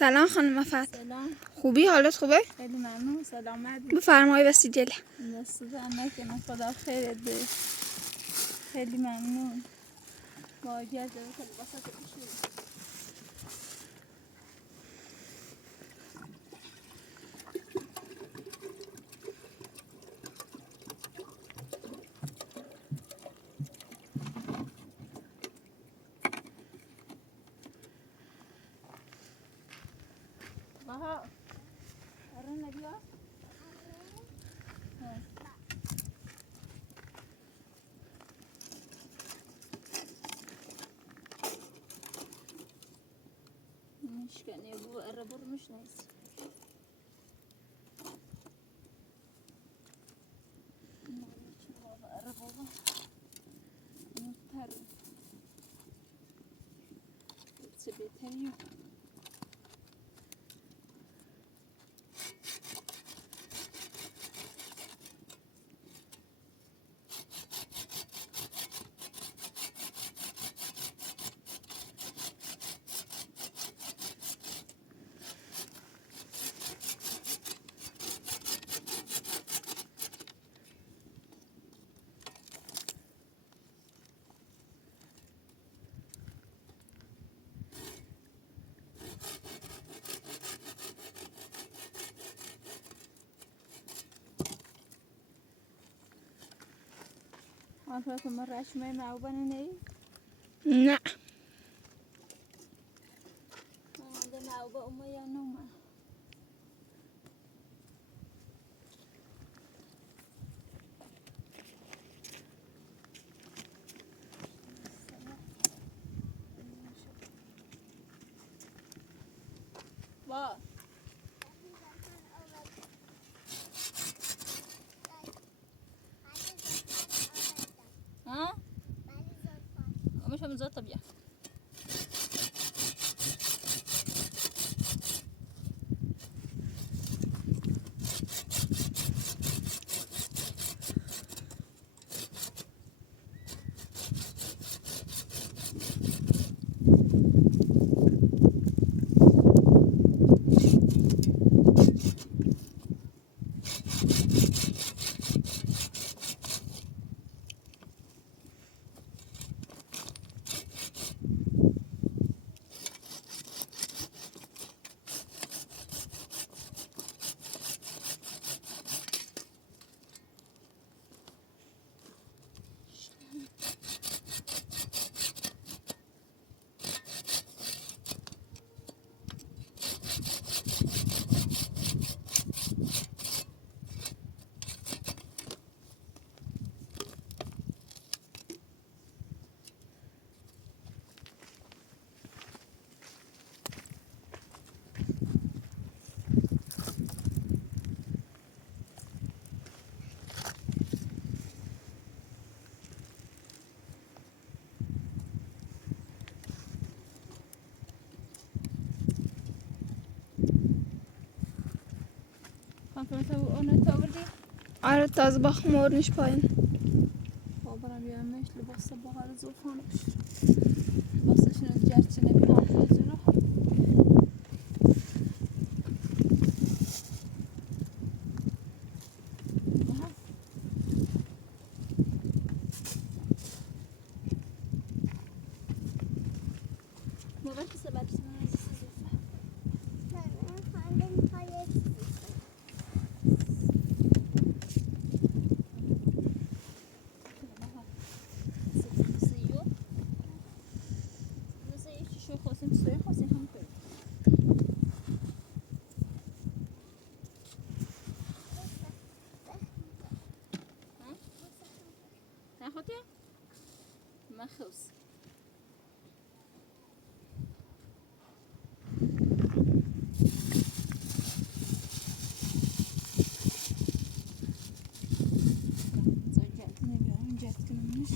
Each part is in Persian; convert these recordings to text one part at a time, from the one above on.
سلام خانم فتح. سلام. خوبی؟ حالت خوبه؟ خیلی ممنون. سلامت. بفرمایید وسیجله. دست نکنه خدا خیرت بده. خیلی ممنون. با اجازه لباسات بپوشید. بها آره نبیا. مشکنی بو اره برمش نیست. اره بابا متر چه بهتری. عارفه که مرة شمي معوبانه نی؟ نه. ده معوبه امه یا نومه. با ها؟ مش هم زاد طبيعة. تو اون تاوردی؟ آره تازه با خمرنش پایین. بابرم بیامش لباس بغل زوفانش. لباسش نجارچه نبینم فوزیرو. موقعی که سبب مخوص زجاجتني بيوم جاتك منش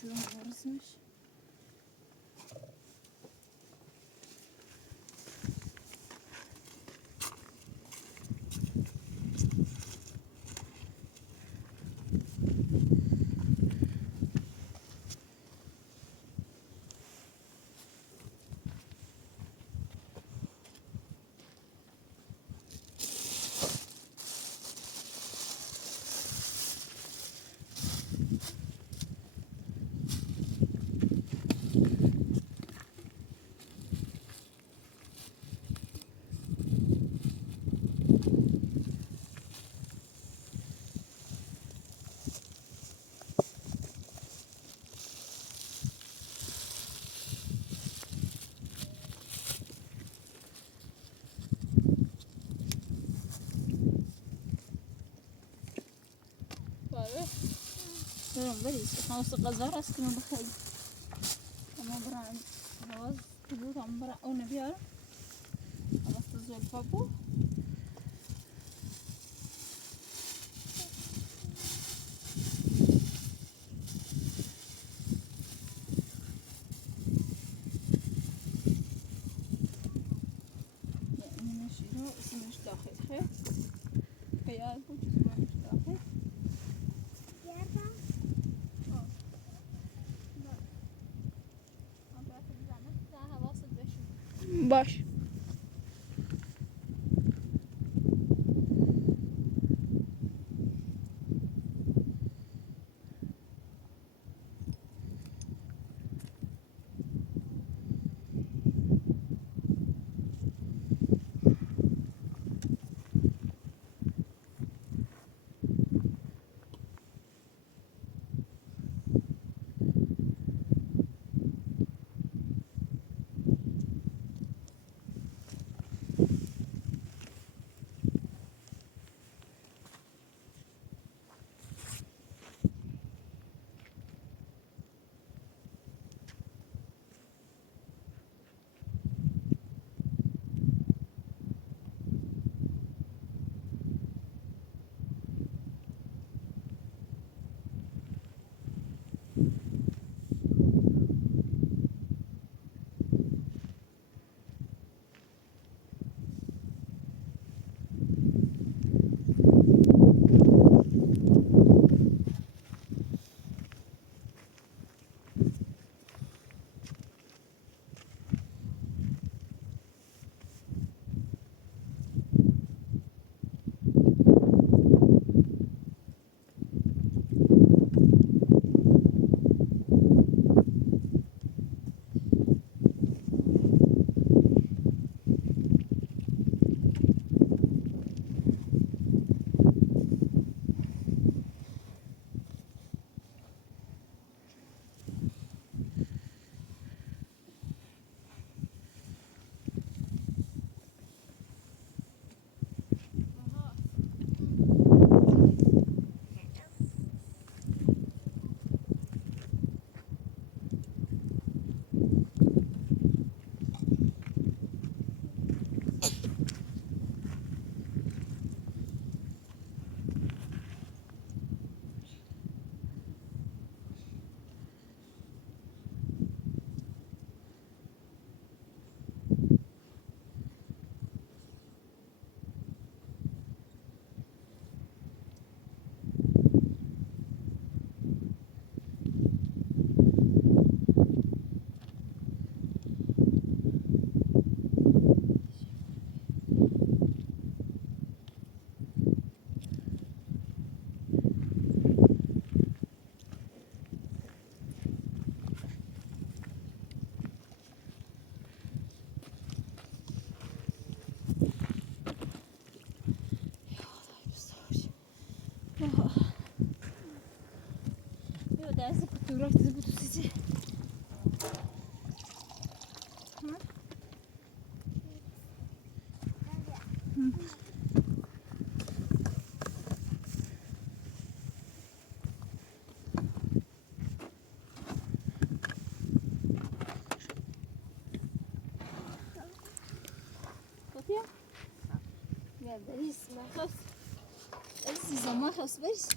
شو رسمش بريش خلاص قزار اسكنوا بخير اما برا جواز تبوت عم برا او نبيار خلاص تزول فابو يعني نشيله اسمه مش داخل خير خيال بوش اسمه مش داخل باش. Deve cultura que tu se Sofia? Ya beris ma khas. Esse zaman khas beris.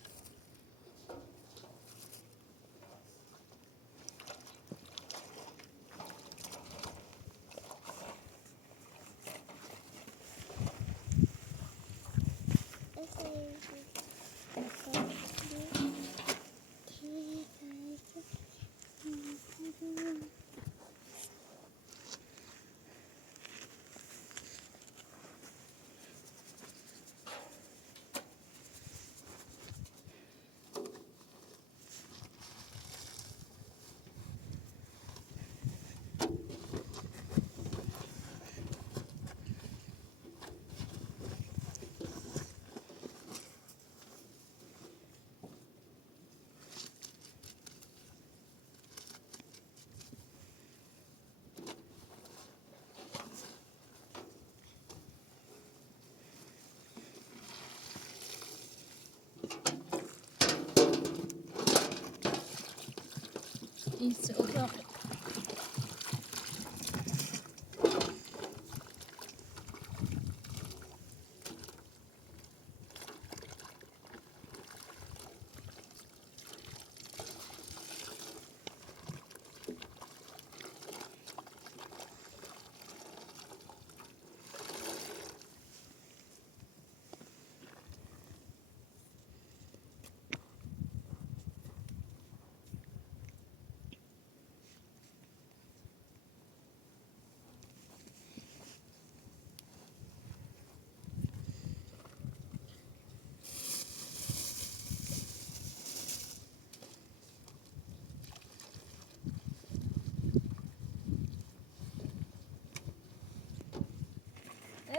این سه اتاق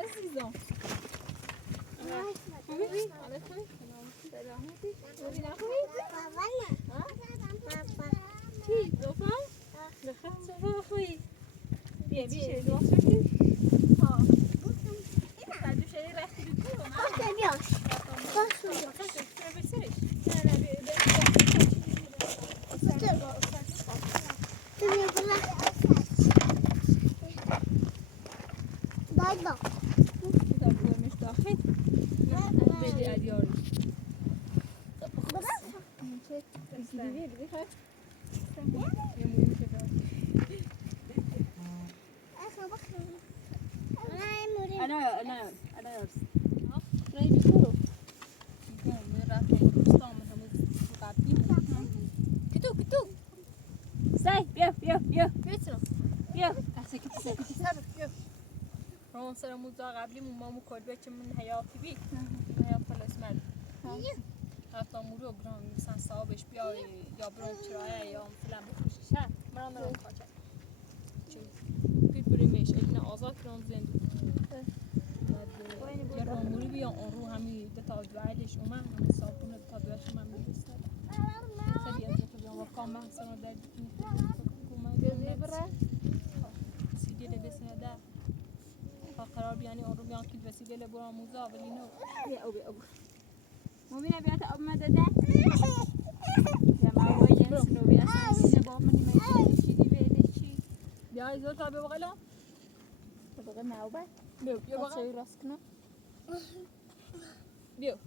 عزیزم چی؟ دوفم؟ بخیر صبح خویی بیا بیشه دوست بشید ها بعد شدی رفتی دو تو أنا يرس رأي بيقولوا من راتهم الرستام من هم قاعدين كتو ساي بيا أحسن كتو هون سر موزا قبلی مامو کلبه که من حیاتی بی حیات فلسمال حتی مورو گرام مثلا صاحبش بیا یا برام چرایه یا مثلا بخوشش ها من رو خواهد بیر بریمش اینا آزاد کرام زندگی یا راموری بیا آن رو همی دتا دوالش اومد همه صابونه دتا دوالش اومد میرسد سری از دتا بیان وکام محسن در دیگه سیگه لبسنه در قرار بیانی آن رو بیان کید وسیله لبرا موزا ولی نو بیا مبینه بیات اب مدده یا مروی ینس نو بیا اصلا نباب منی میشه چی دیویده چی بیا ایزور تا بیا بغلا بغل معوبه بیا بغل راست کنم بیا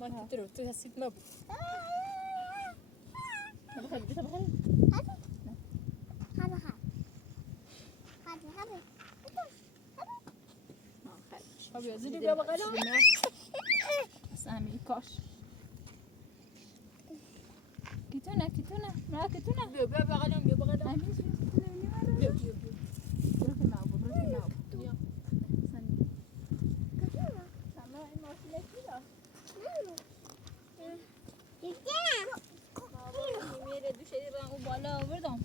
ما تترو تحسيت نبو بخلي هذا زيدي بيا بغلا سامي كاش كتونا ما كتونا بيا بغلا بيا بغلا بيا بروح معه يا سامي كتونا سامي ما في كذا میره دوشه رنگو بالا آوردم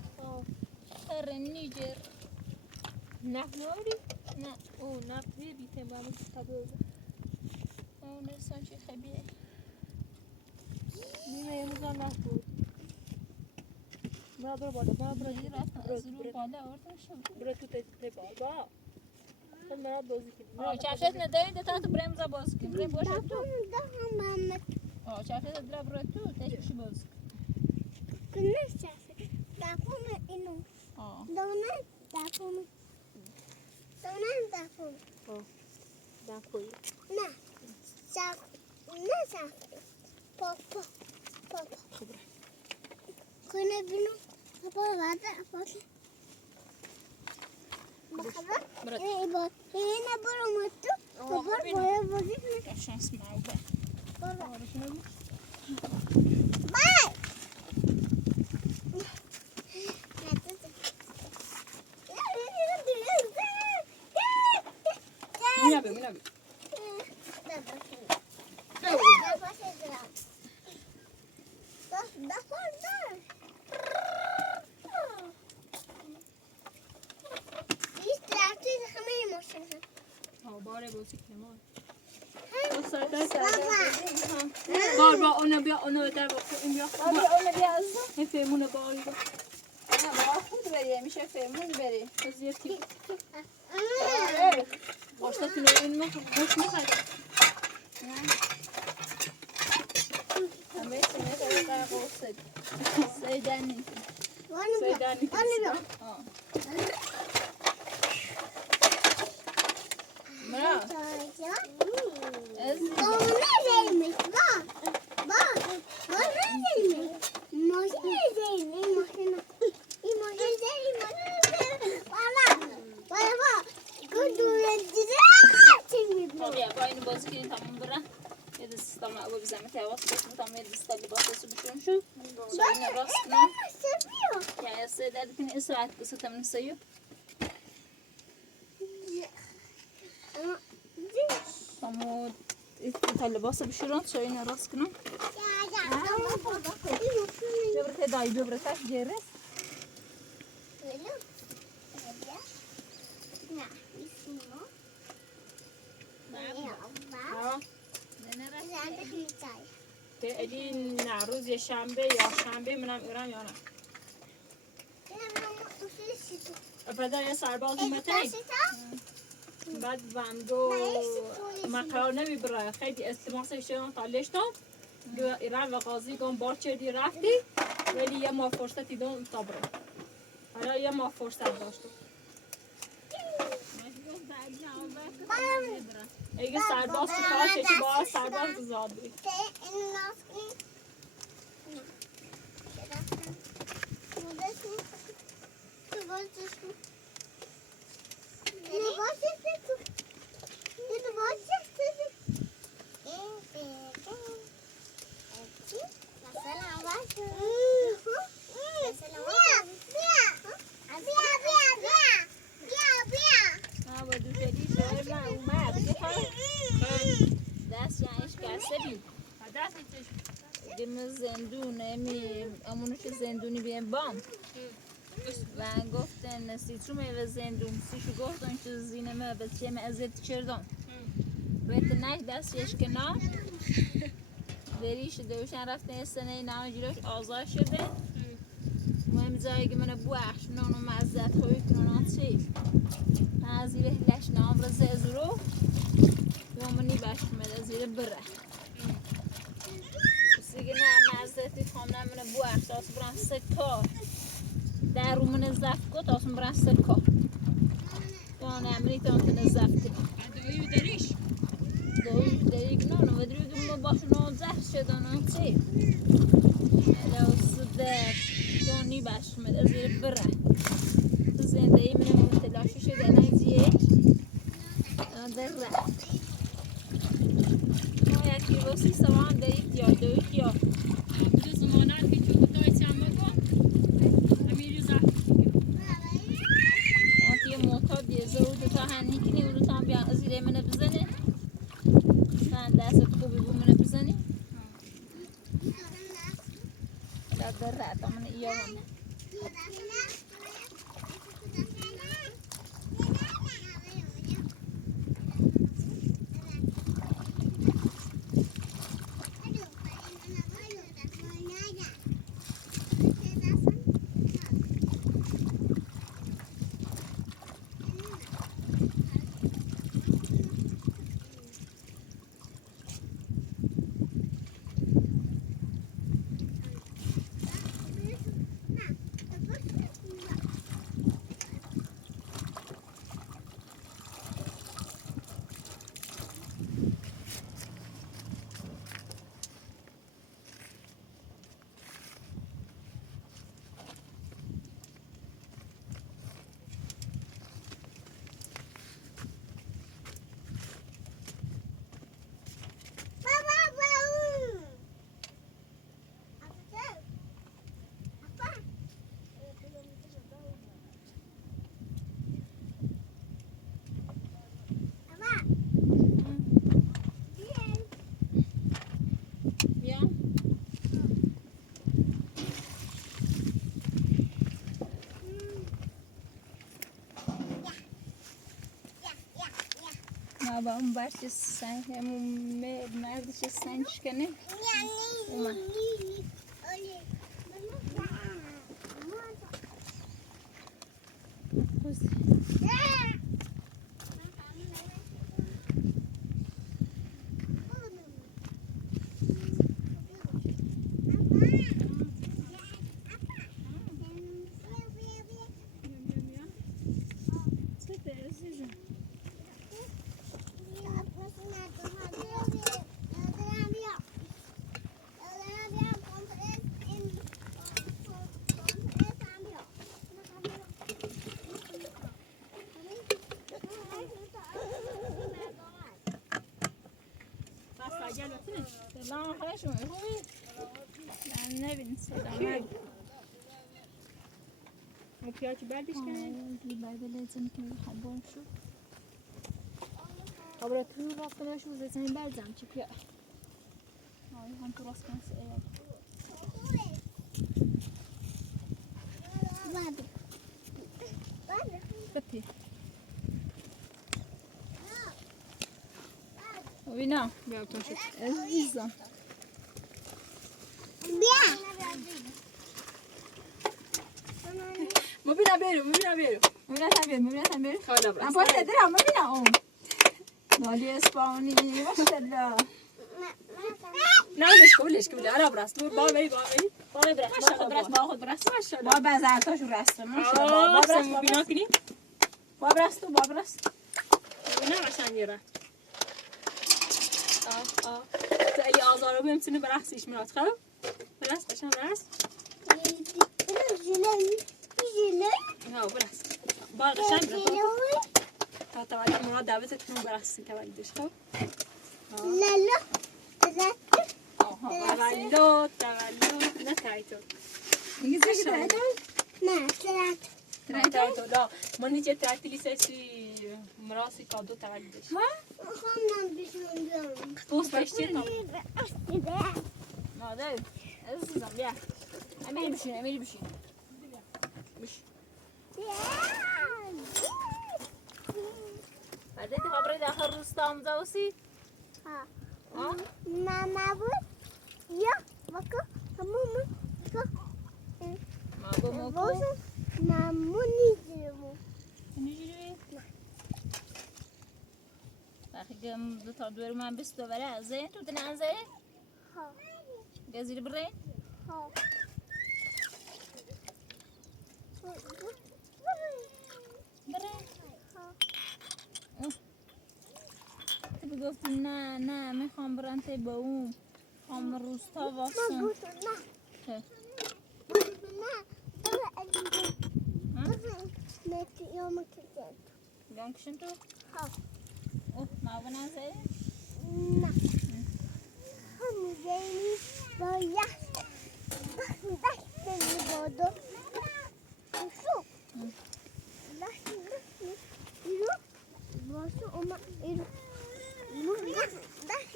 خر نیجر نفت نوری؟ نه او نفت بیتیم با همون تبه او نرسان چه خبیه نیمه یه موزا نفت بود برو بالا برو بالا آوردم شد برو تو تی بالا خب مراد بازی کنیم چرفت نداریم ده تو بریم بازی کنیم بریم باشه تو چرفت در برو تو تشوشی بازی Kena siapa? Dapur ini. Dona dapur. Dona dapur. Oh, dapur. Nah, siapa? Papa. Kena binu. Apa ada apa sih? Berat. Ini baru matu. Baru begitu. Kasih semau bah. Bye. Minabi. باره بازی کنم بار اونو بیا اونو در باقی این بیا اونو بیا از این فیمونه باری با با خود بری میشه فهمون بری ازیتی باشتا کنو این خوش میخواد همه سنه تا قرار قرصد سیدن نیست سیدانی کلیسا مرا از طبیعه با اینو بازی کنیم تمام برن یه دست تمام او بزنم تواس بسیم تمام یه دست لباسش بشون شو سوین راست کنم یا سه داد کنی اسرائیل قصه تمن سیو تمام تا لباس بشورن سوین راست کنم جبرت دای جبرتش جرس ادی نروز یا شنبه یا شنبه منم ایران یا نه بعد یه سرباز اومده بعد وامگو مقرار نمیبره خیلی استماسه شدن تا لشتن ایران و قاضی گم بار چردی رفتی ولی یه ما فرصتی دون تا برو حالا یه ما فرصت داشتم اگه سرباز چی چی باید سرباز بزاد بری زندون امونوش زندونی بیم بام و گفتن سیترو میوه زندون سیشو گفتن که زینه ما بچه ما ازت چردم وقت نش دستش کنار دریش دوشن رفتن سنه نام جلوش آزار شده مهم جایی که من بوش نونو مزد خوی کنان چی نازیره لش نام را زیزرو یومنی باش مد زیر بره دیگه نه مزدتی خواهم نمونه بو احساس برم سکا در رو من زفت کت آسون برم سکا تو نمونی تا انتون زفت کنی دویو دریش؟ دویو دریش نه و دریو دو باشون زفت شدن چی؟ لو صدر دونی باش مده زیر بره تو زندگی من متلاشی شده نزیه در ره ما یکی باسی سوان دارید یا دوید یا دو زمانات که تو بودای سیامه کن همین روز آنتی موتا بیزه و دوتا هنی کنی و دوتا هم بیان ازیره منه بزنه من دست خوبی بو منه بزنه در ره تا منه ایامانه با اون برچه سنگ همون مردش سنگش کنه اومد سلام خوش خوبی؟ نه نبین سلام مکیاج بعدش کنه بعد لازم که خبرم شو خبره تو راست کنه شو زنی برزم چی پیا هم تو راست کنه بتی وینا بیا تو شو عزیزم بیا مبینا برو مبینا برو حالا برس باید درام مبینا اون مالی اسپانی ماشاءالله نه ولش کن آره برس با بری برس ماشاءالله با خود برس ماشاءالله با بازارتاشو رسته ماشاءالله با برس مبینا کنی با برس نه قشنگه را تو اگه آزارو بمیتونی برسیش میاد خب برس قشنگ برس ها برس با قشنگ برس تا تولد مراد دعوتت کنم برسی تولدش خب تولد نه تایتو میگه چی داره تایتو لا من نیچه تایتلی سیسی مراسی کادو تولدش توست بشتی تا مادر عزیزم بیا امیری بشین بعد خبر داخل روستا مزوسی ماما بود یا بکو همون ما بموکو بوسه نمونیزمو نجیبی اخی گم دو تا دور من بس دوباره زين تو تنازل ها جزيرة برين ها برين تبي قلت نه میخوام برم تی با اون خام روستا ما واسم بوسه نه اه. متى يومك الجاي اليوم كشنتو ها ما بنازل لا هم جايين ضيعت ضحت البودو وشوف ضحت يروح بوسه وما يروح ضحت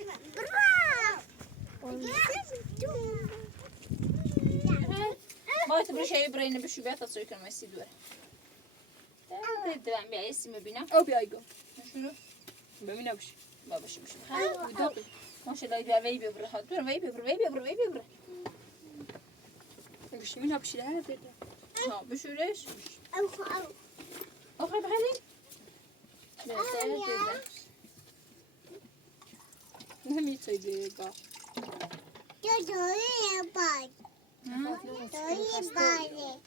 ما تبري شيء برين بشو بيت تصير كلمة سيدورة تدبع بيا اسمي بينا او بیایگو شنو ببینم بشی بابا شو مش بخير ودوقي ما شاء الله يبيع ويبي برا دور ويبي برا بشی مینا بشی ده دیده ها بشو ليش أو اخي بخلي لا تهدد نمیتونی با توي باي توي باي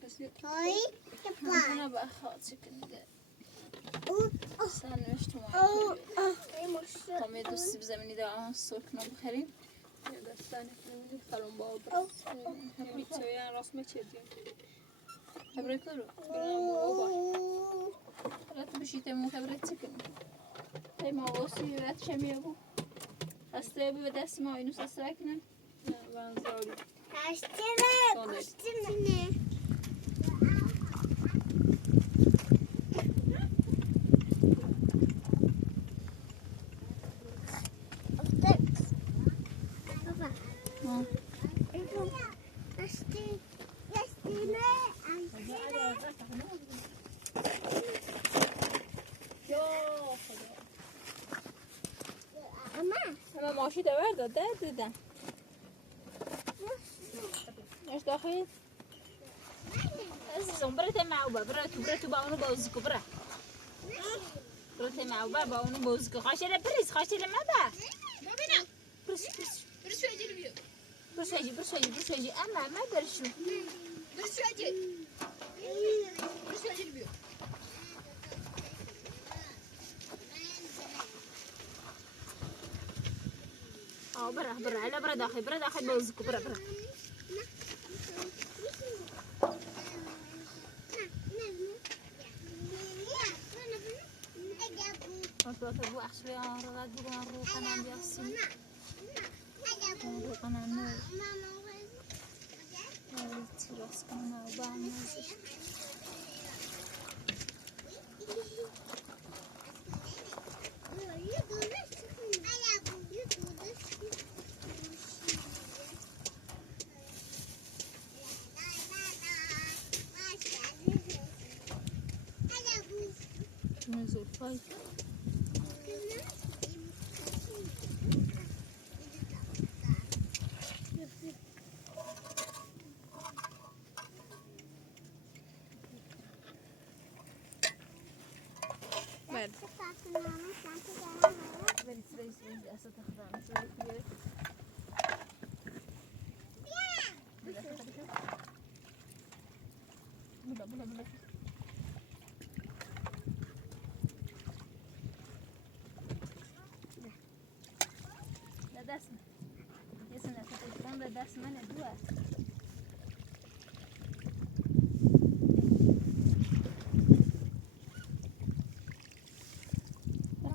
توي باي انا بقى خاطي كده استنى مش أو تمام قام يدوس بزمني ده على السكنة بخير دستان سلام بابا میتونی رسم چه دیم خبرك له لا تمشي تمو خبرك سكن هي ما وصي لا تشمي ابو استوي بدس ما ينوس ساكنه بنزاری أشتري اما ماشي ده ورد ده ايش داخل عزيزهم برت معوبه برت باونو بوزكو برت معوبه باونو بوزكو خاشله ما با برش اجي اما ما برشو برا لا برا داخل بوزكو برا أصبحت أبو أخشى رغد بقى روح أنا بيصير أنا نور تراس كنا وبعمل نزول فايت دست من دوه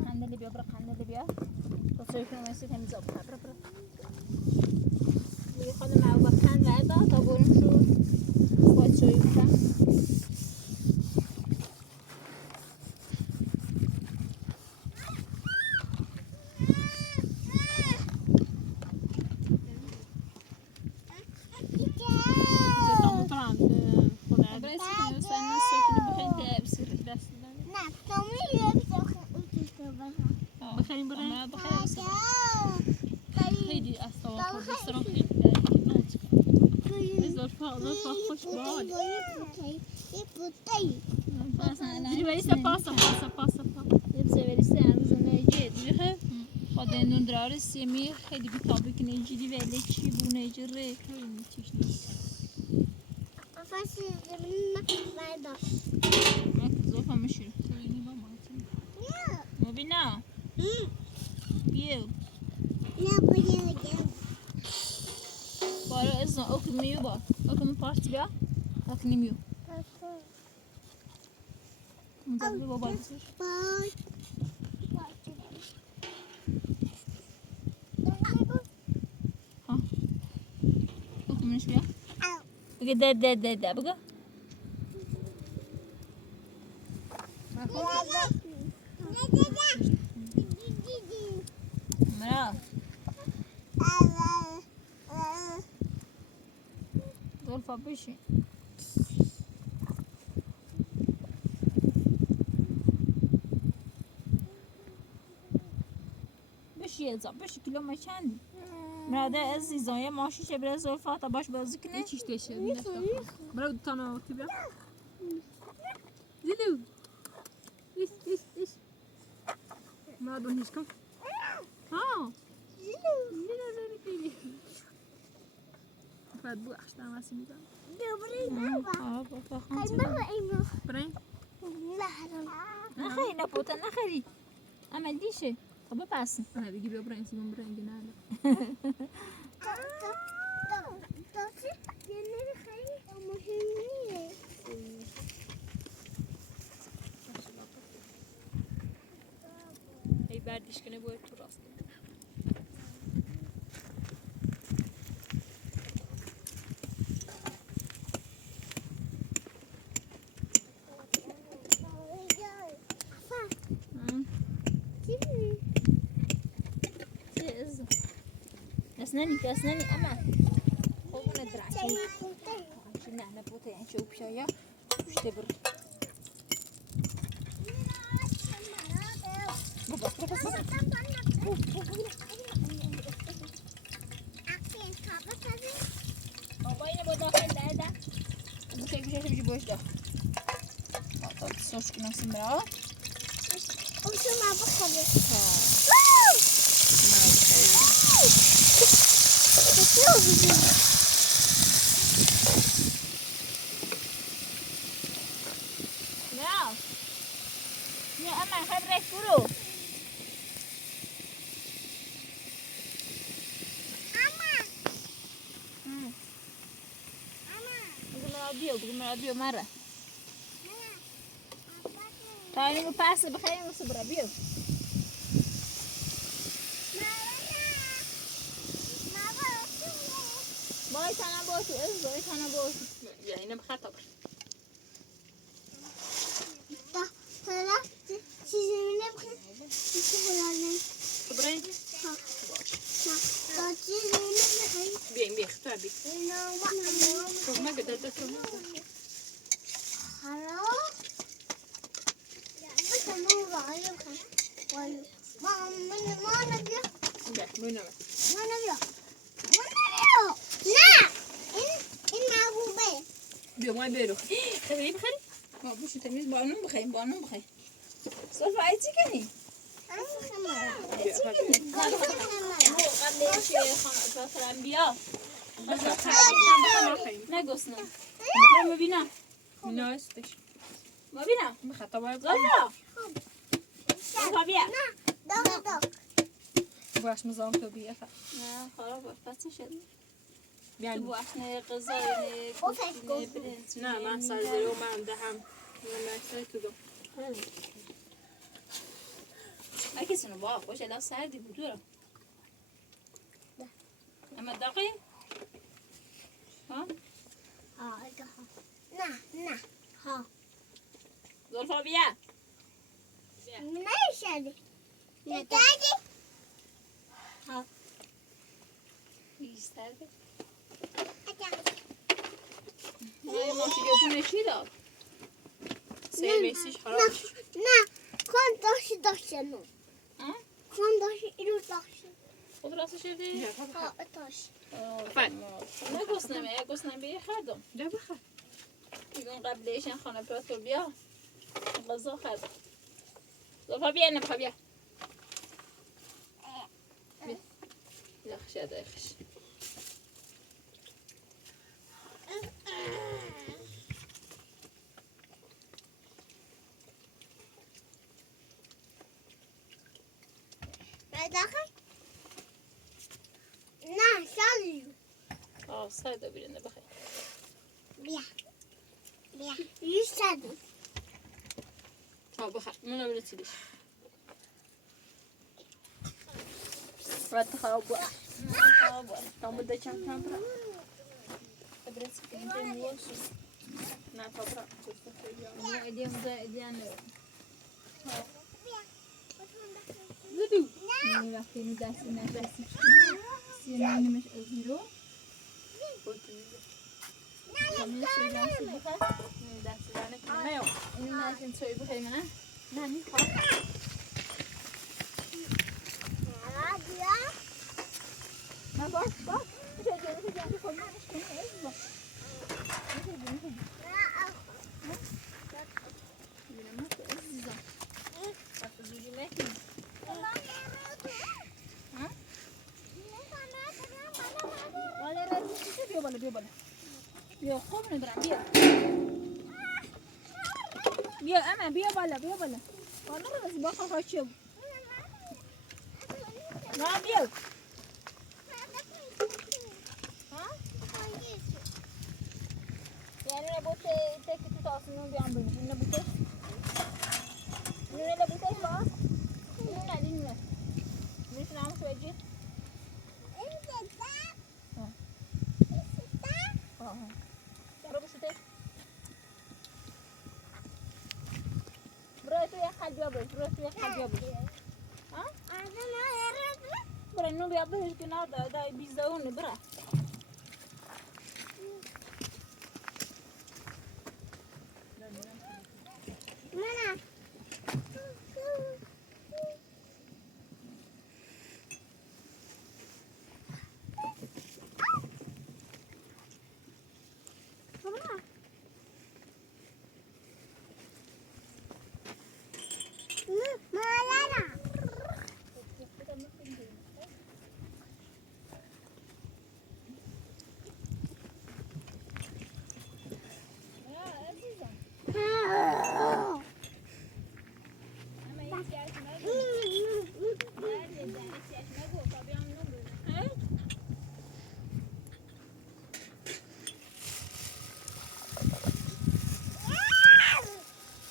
خانده اللي بيبرق خانده اللي بيا تصير كنا مسيت هم زاب برا برا اللي خلنا مع وبكان بعدا طابور نشوف وات شو يبقى بخير برا بخير هيدي أصلا بسرعة نوت نزل فوق خوش بعد لسه باسا يبزي ولسه عروض نيجي دیگه خودن دندرار سیمی خیلی بیتابی که نيجي ولی چی بو نيجره خیلی چیش نیست فاش زمین ما ما زوفا مشي خیلی با ماتم مبینا بیو بارو ازن اوك میو با اوك من پارتی بیا اوك نمیو مزدی با بایدسش ها اوك منش بیا بگه ده بگه مرا دول فابشي بشي يلزق بشي كيلو ما كان مرا عزیزان یه ماشی چه برای زلفات باش بازی کنه چیش تشه برو تانا تو بیا زیلو ایش ما دون هیچ کم ها زیلو فقط بو احشتم واسی میزن برای نخری نپوتا نخری اما دیشه خب بپسن نه دیگه بیا برای سیمون برای اینگه نه ای بردیش کنه باید تو راست اسناني اما خونا درعشي عشان احنا بوطه يعني شو بشايا وش تبر باينه بو داخل ده بوكي بيجي بيجي بوش ده طب الصوص كنا سمراء وش ما بخلي لا يا أما خبرك برو بقول مرة مرة تعالي نباس بخير نصبر بيو ما باي تانا بوسي إز باي تانا بوسي يعني أنا بخاطر ترى چیزی نمیخواد چیزی بلند خبرين ها تا چیزی نمیخواد بين بيختار بي اینا وقت شوف ما قدرت تسوي خلاص بس مو رايح ما نبي لا مو نوع ما نبي لا إن أبو بي بيو ما بيرو خلي بخلي ما بوش تميز بانون بخي سولفا عايزي كني قبل إيش خان بيا نقصنا ما بينا ناستش ما بينا بخاطر ما زلفا زلفا بيا دق باش نظام تو بيه نه خراب بس شد يعني تبغى احنا غزال برنس لا ما صار اليوم ما عنده هم ما سويته ده اكيد سنو باق وش لا سردي بدوره اما دقي ها نه ها زلفا بيا نشده نتاجی ها يسترد هاي ما تجيبون شيء ده سيبيسيش حرام نه کن داشته نو ها کن داشته اینو داشته خود راسته شدی ها داشته نگوسنم بیه خردم لا بخاطر يقول قبل ايش خانه براتور بيا غزا خردم زلفا بيا نبخى بيا يخش هذا يخش داخل نه شالیو ساده برنده بخیر بیا یستادو بخاطر من ولا تليش رد خراب بقى كم بدك كم تمرة تبرز كنتين وشو نا تبرة لا إديم ده إديان زدو ني وقتی دستی نفسی سیانی مش ازیرو کمی چه دستی بخواد دستی دانه کمیو اینو نشین توی بخوای منه نه نی خواهد ما باش چه جوری خود منش کنی ایزا بیا خوب ندارم بیا اما بیا بالا آنها رو از باخر خواهد نه بیا يعني انا بوت تك تتواصلون بيعملوا انا بوت انا بوت بقى انا قاعدين مش نعمل شويه جيت شو تك بريتو يا خالد يابا بريتو يا خالد يابا ها برا بيابا كنا دا بيزاون برا منع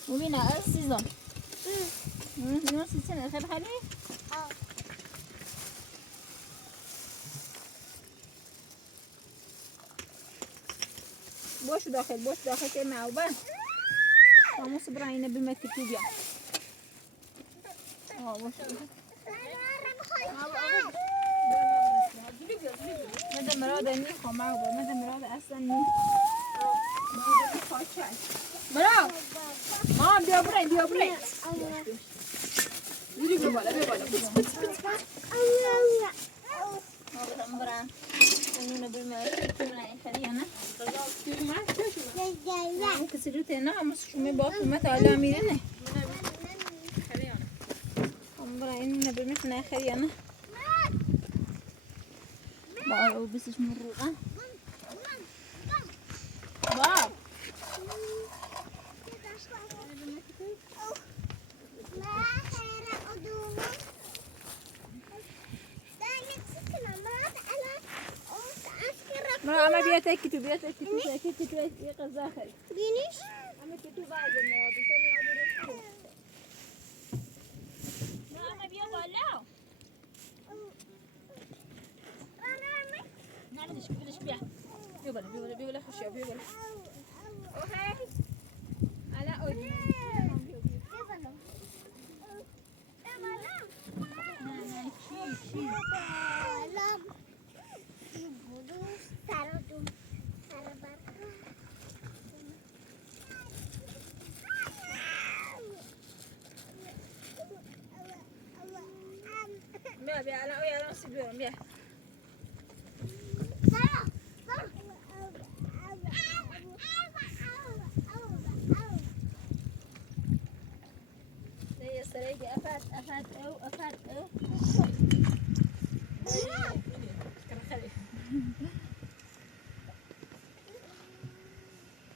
ومينا السيزون نص السنة خير خلي باش داخل که معوبه اما صبر اینه بالمكتوب بیا باش مدى مراد النيخة معوبة مدى مراد أصلا نيخة مراد مام بیا برین يجي بيا بالا بران انو بالمكتوب خلينا كسرت هنا مش شو باخذ متى على ميرنا برا انو بالمكتوب خلينا بقى بس مش مرة باب ما أما بيتك كتب يا قزاخي بینیش أما كتب بعد الماضي ما أما بيا ولا نعملش بيا بيولا خشيا بيولا أوكي على أودي بيا على أوي على سبيرهم بيا يا سريجي أفات أو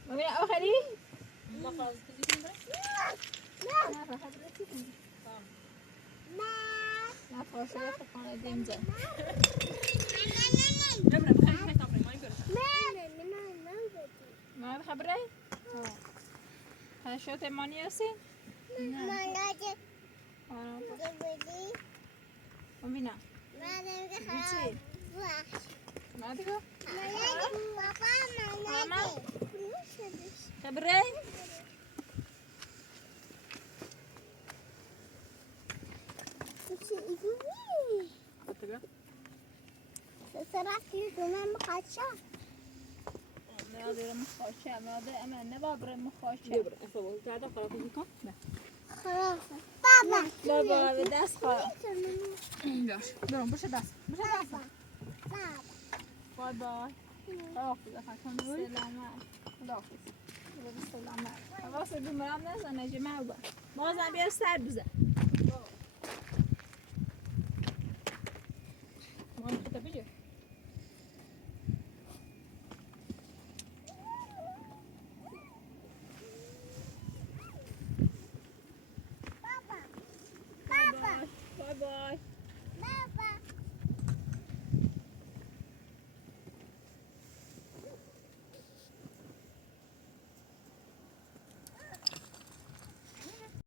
مامي أو خلي ما خلاص تجيبين بس ما راح أبرتي ما خلاص راح أقول ديم زين ما بخبري هذا شو تمانية سين مامينا ما تقول خبري سرعتي كمان مخاشة ما أدري مخاشة ما أدري أما نبابر مخاشة خلاص بابا بدأس خلاص برم بش داس بابا باي باي خداحافظ أخاكم سلامات خداحافظ بالسلامات خلاص بمرام ناس أنا جماعة بازم بيا سر بزن